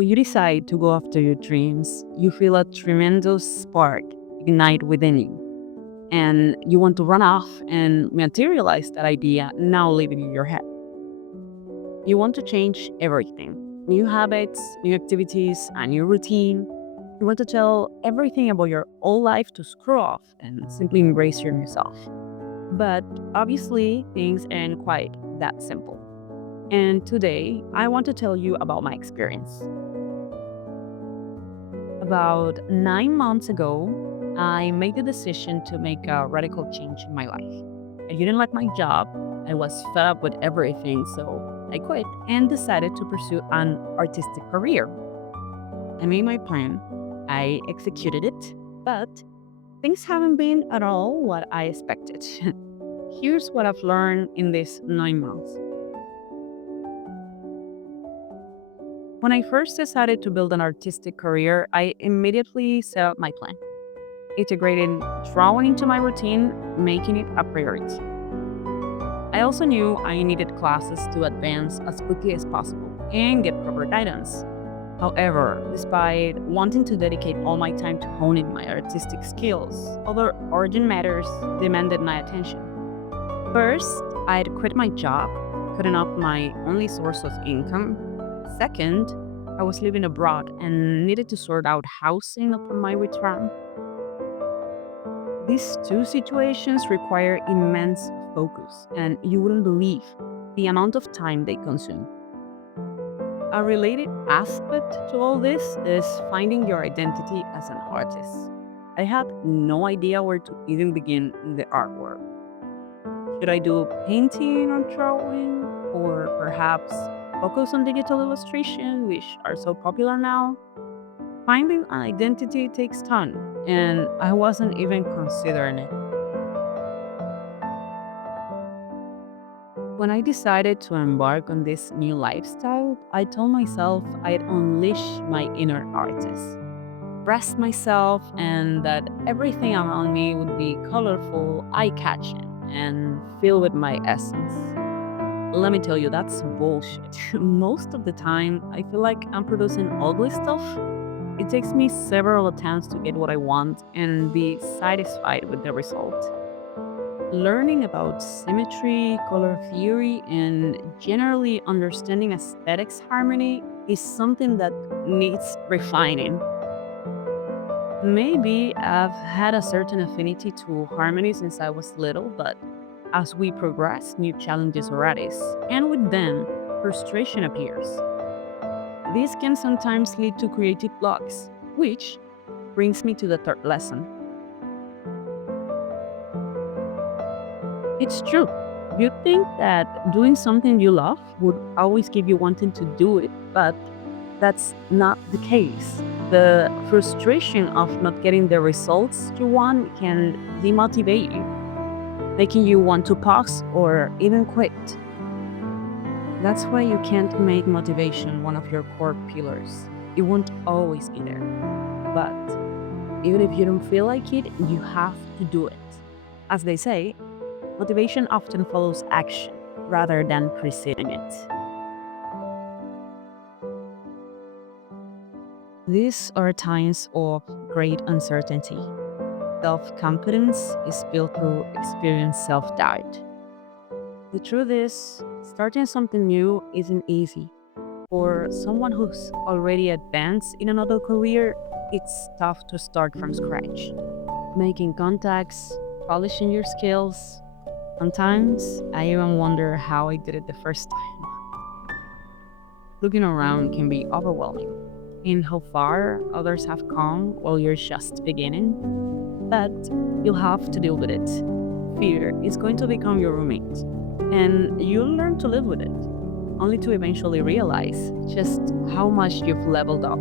When you decide to go after your dreams, you feel a tremendous spark ignite within you. And you want to run off and materialize that idea now living in your head. You want to change everything: new habits, new activities, a new routine. You want to tell everything about your old life to screw off and simply embrace your new self. But obviously, things aren't quite that simple. And today, I want to tell you about my experience. About 9 months ago, I made the decision to make a radical change in my life. I didn't like my job. I was fed up with everything, so I quit and decided to pursue an artistic career. I made my plan, I executed it, but things haven't been at all what I expected. Here's what I've learned in these 9 months. When I first decided to build an artistic career, I immediately set out my plan, integrating drawing into my routine, making it a priority. I also knew I needed classes to advance as quickly as possible and get proper guidance. However, despite wanting to dedicate all my time to honing my artistic skills, other urgent matters demanded my attention. First, I'd quit my job, cutting off my only source of income. Second, I was living abroad and needed to sort out housing upon my return. These two situations require immense focus, and you wouldn't believe the amount of time they consume. A related aspect to all this is finding your identity as an artist. I had no idea where to even begin in the artwork. Should I do painting or drawing? Or perhaps focus on digital illustration, which are so popular now? Finding an identity takes time, and I wasn't even considering it. When I decided to embark on this new lifestyle, I told myself I'd unleash my inner artist, rest myself, and that everything around me would be colorful, eye catching, and filled with my essence. Let me tell you, that's bullshit. Most of the time, I feel like I'm producing ugly stuff. It takes me several attempts to get what I want and be satisfied with the result. Learning about symmetry, color theory, and generally understanding aesthetics harmony is something that needs refining. Maybe I've had a certain affinity to harmony since I was little, but as we progress, new challenges arise, and with them, frustration appears. This can sometimes lead to creative blocks, which brings me to the third lesson. It's true. You think that doing something you love would always keep you wanting to do it, but that's not the case. The frustration of not getting the results you want can demotivate you, making you want to pause or even quit. That's why you can't make motivation one of your core pillars. It won't always be there. But even if you don't feel like it, you have to do it. As they say, motivation often follows action rather than preceding it. These are times of great uncertainty. Self confidence is built through experienced self doubt. The truth is, starting something new isn't easy. For someone who's already advanced in another career, it's tough to start from scratch. Making contacts, polishing your skills. Sometimes I even wonder how I did it the first time. Looking around can be overwhelming, in how far others have come while you're just beginning. But you'll have to deal with it. Fear is going to become your roommate, and you'll learn to live with it, only to eventually realize just how much you've leveled up.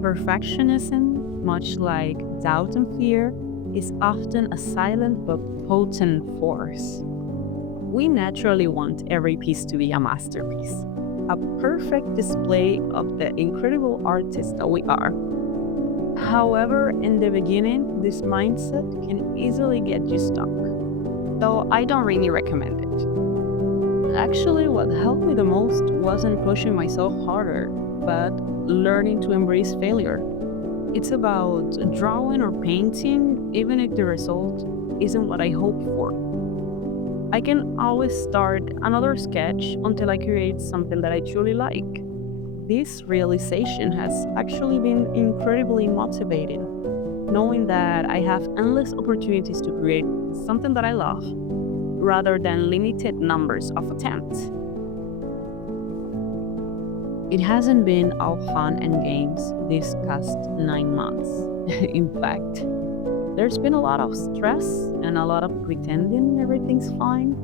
Perfectionism, much like doubt and fear, is often a silent but potent force. We naturally want every piece to be a masterpiece, a perfect display of the incredible artist that we are. However, in the beginning, this mindset can easily get you stuck, though I don't really recommend it. Actually, what helped me the most wasn't pushing myself harder, but learning to embrace failure. It's about drawing or painting, even if the result isn't what I hoped for. I can always start another sketch until I create something that I truly like. This realization has actually been incredibly motivating, knowing that I have endless opportunities to create something that I love rather than limited numbers of attempts. It hasn't been all fun and games these past 9 months. In fact, there's been a lot of stress and a lot of pretending everything's fine,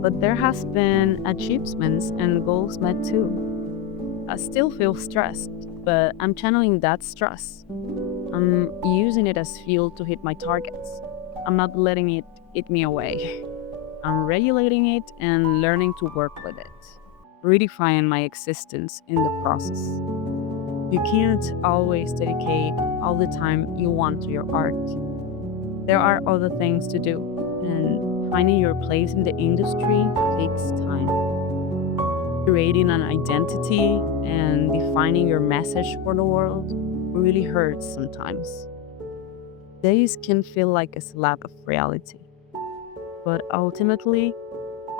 but there has been achievements and goals met too. I still feel stressed, but I'm channeling that stress. I'm using it as fuel to hit my targets. I'm not letting it eat me away. I'm regulating it and learning to work with it, redefine my existence in the process. You can't always dedicate all the time you want to your art. There are other things to do, and finding your place in the industry takes time. Creating an identity and defining your message for the world really hurts sometimes. Days can feel like a slap of reality, but ultimately,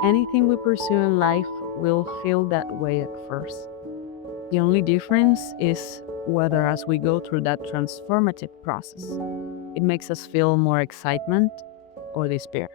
anything we pursue in life will feel that way at first. The only difference is whether, as we go through that transformative process, it makes us feel more excitement or despair.